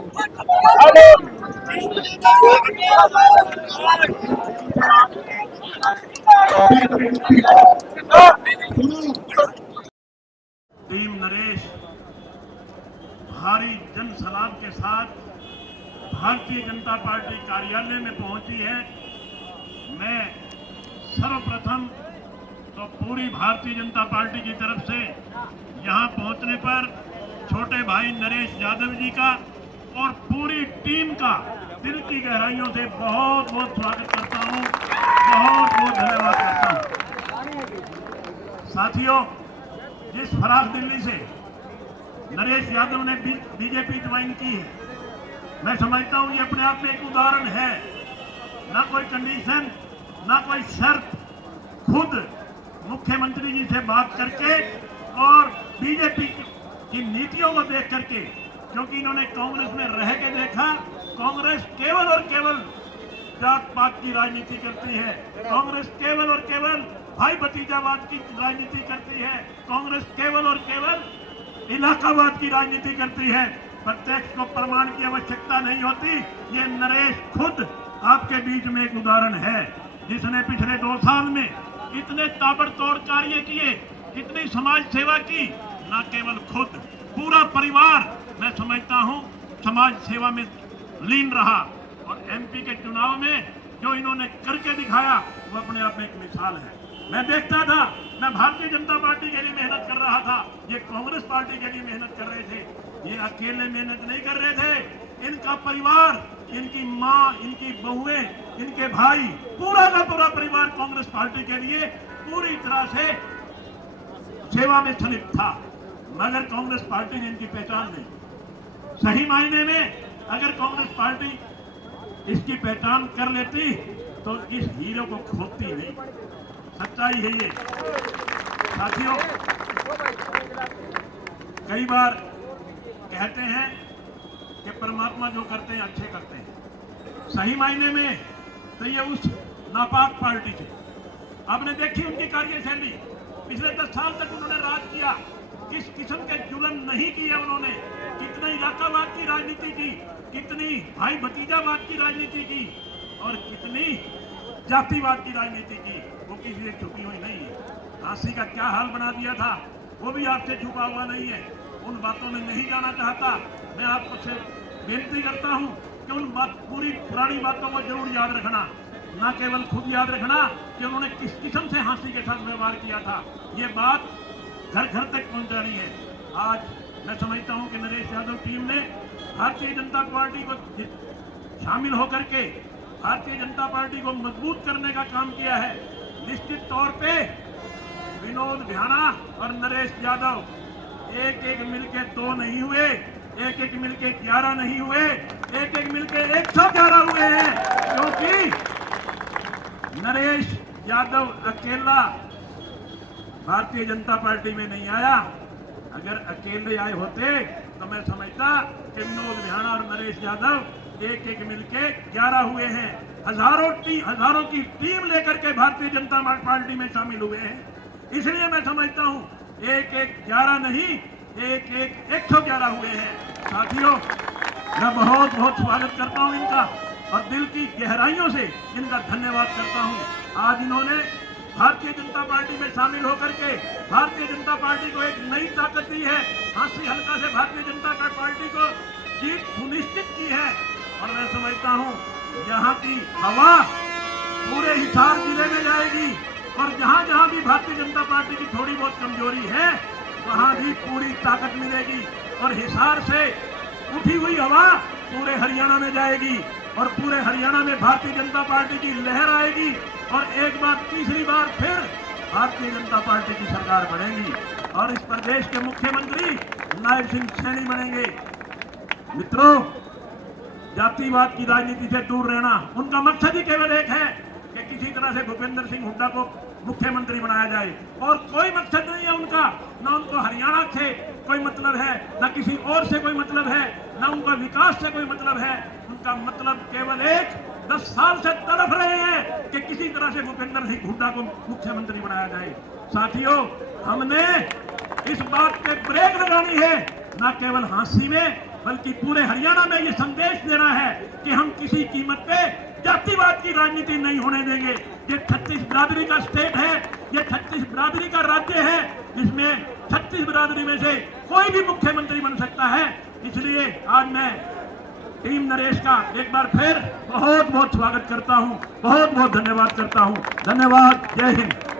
Team Naresh भारी जनसलाब के साथ भारतीय जनता पार्टी कार्यालय में पहुंची है। मैं सर्वप्रथम तो पूरी भारतीय जनता पार्टी की तरफ से यहां पहुंचने पर छोटे भाई नरेश यादव जी का और पूरी टीम का दिल की गहराइयों से बहुत बहुत स्वागत करता हूं, बहुत बहुत धन्यवाद करता हूं। साथियों, जिस फराख दिल्ली से नरेश यादव ने बीजेपी ज्वाइन की है, मैं समझता हूं ये अपने आप में एक उदाहरण है। ना कोई कंडीशन, ना कोई शर्त, खुद मुख्यमंत्री जी से बात करके और बीजेपी की नीतियों को देख करके, क्योंकि इन्होंने कांग्रेस में रह के देखा, कांग्रेस केवल और केवल जात पात की राजनीति करती है, कांग्रेस केवल और केवल भाई भतीजावाद की राजनीति करती है, कांग्रेस केवल और केवल इलाकावाद की राजनीति करती है। प्रत्यक्ष को प्रमाण की आवश्यकता नहीं होती। ये नरेश खुद आपके बीच में एक उदाहरण है, जिसने पिछले 2 साल में इतने ताबड़तोड़ कार्य किए, इतनी समाज सेवा की। न केवल खुद, पूरा परिवार मैं समझता हूं समाज सेवा में लीन रहा। और एमपी के चुनाव में जो इन्होंने करके दिखाया वो अपने आप में एक मिसाल है। मैं देखता था, मैं भारतीय जनता पार्टी के लिए मेहनत कर रहा था, ये कांग्रेस पार्टी के लिए मेहनत कर रहे थे। ये अकेले मेहनत नहीं कर रहे थे, इनका परिवार, इनकी माँ, इनकी बहुएं, इनके भाई, पूरा का पूरा परिवार कांग्रेस पार्टी के लिए पूरी तरह से सेवा में संलिप्त था। मगर कांग्रेस पार्टी ने इनकी पहचान नहीं। सही मायने में अगर कांग्रेस पार्टी इसकी पहचान कर लेती तो इस हीरो को खोती नहीं। सच्चाई है ये। साथियों, कई बार कहते हैं कि परमात्मा जो करते हैं अच्छे करते हैं। सही मायने में तो ये उस नापाक पार्टी थे। आपने देखी उनकी कार्यशैली, पिछले 10 साल तक उन्होंने राज किया, किस किस्म के जुल्म नहीं किए उन्होंने, कितनी इलाकावाद की राजनीति की, कितनी भाई भतीजावाद की राजनीति की और कितनी जातिवाद की राजनीति की। वो किसी से छुपी हुई नहीं है। झांसी का क्या हाल बना दिया था वो भी आपसे छुपा हुआ नहीं है। उन बातों में नहीं जाना चाहता। मैं आपको से बेनती करता हूं कि उन पूरी पुरानी बातों को जरूर याद रखना, न केवल खुद याद रखना कि उन्होंने किस किस्म से झांसी के साथ व्यवहार किया था। ये बात घर घर तक पहुंचानी है। आज मैं समझता हूं कि नरेश यादव टीम ने भारतीय जनता पार्टी को शामिल होकर के भारतीय जनता पार्टी को मजबूत करने का काम किया है। निश्चित तौर पे विनोद विहाना और नरेश यादव एक एक मिलके 2 नहीं हुए, एक एक मिलके 11 नहीं हुए, एक एक मिलके 111 हुए हैं। क्योंकि नरेश यादव अकेला भारतीय जनता पार्टी में नहीं आया। अगर अकेले आए होते तो मैं समझता कि विनोद विहाना और नरेश यादव एक एक मिलके 11 हुए हैं। हजारों की टीम लेकर के भारतीय जनता पार्टी में शामिल हुए हैं। इसलिए मैं समझता हूं एक 11 नहीं, एक 111 हुए हैं। साथियों, मैं बहुत बहुत स्वागत करता हूं इनका और दिल की गहराइयों से इनका धन्यवाद करता हूं। आज इन्होंने भारतीय जनता पार्टी में शामिल होकर के भारतीय जनता पार्टी को एक नई ताकत दी है। झांसी हल्का से भारतीय जनता पार्टी को जीत सुनिश्चित की है। और मैं समझता हूं यहाँ की हवा पूरे हिसार जिले में जाएगी और जहां जहां भी भारतीय जनता पार्टी की थोड़ी बहुत कमजोरी है वहां भी पूरी ताकत मिलेगी। और हिसार से उठी हुई हवा पूरे हरियाणा में जाएगी और पूरे हरियाणा में भारतीय जनता पार्टी की लहर आएगी और एक बार तीसरी बार फिर भारतीय जनता पार्टी की सरकार बनेगी और इस प्रदेश के मुख्यमंत्री नायब सिंह सैनी बनेंगे। मित्रों, जातिवाद की राजनीति से दूर रहना उनका मकसद ही केवल एक है कि किसी तरह से भूपेंद्र सिंह हुड्डा को मुख्यमंत्री बनाया जाए और कोई मकसद नहीं है उनका। ना उनको हरियाणा से कोई मतलब है, ना किसी और से कोई मतलब है, ना उनका विकास से कोई मतलब है। उनका मतलब केवल एक, 10 साल से तड़प रहे हैं कि किसी तरह से भूपेंद्र सिंह हुड्डा को मुख्यमंत्री बनाया जाए। साथियों, हमने इस बात पे ब्रेक लगानी है, न केवल झांसी में बल्कि पूरे हरियाणा में ये संदेश देना है कि हम किसी कीमत पे जातिवाद की राजनीति नहीं होने देंगे। ये 36 बिरादरी का स्टेट है, ये 36 बिरादरी का राज्य है, जिसमें 36 बिरादरी में से कोई भी मुख्यमंत्री बन सकता है। इसलिए आज मैं टीम नरेश का एक बार फिर बहुत बहुत स्वागत करता हूं, बहुत बहुत धन्यवाद करता हूं। धन्यवाद। जय हिंद।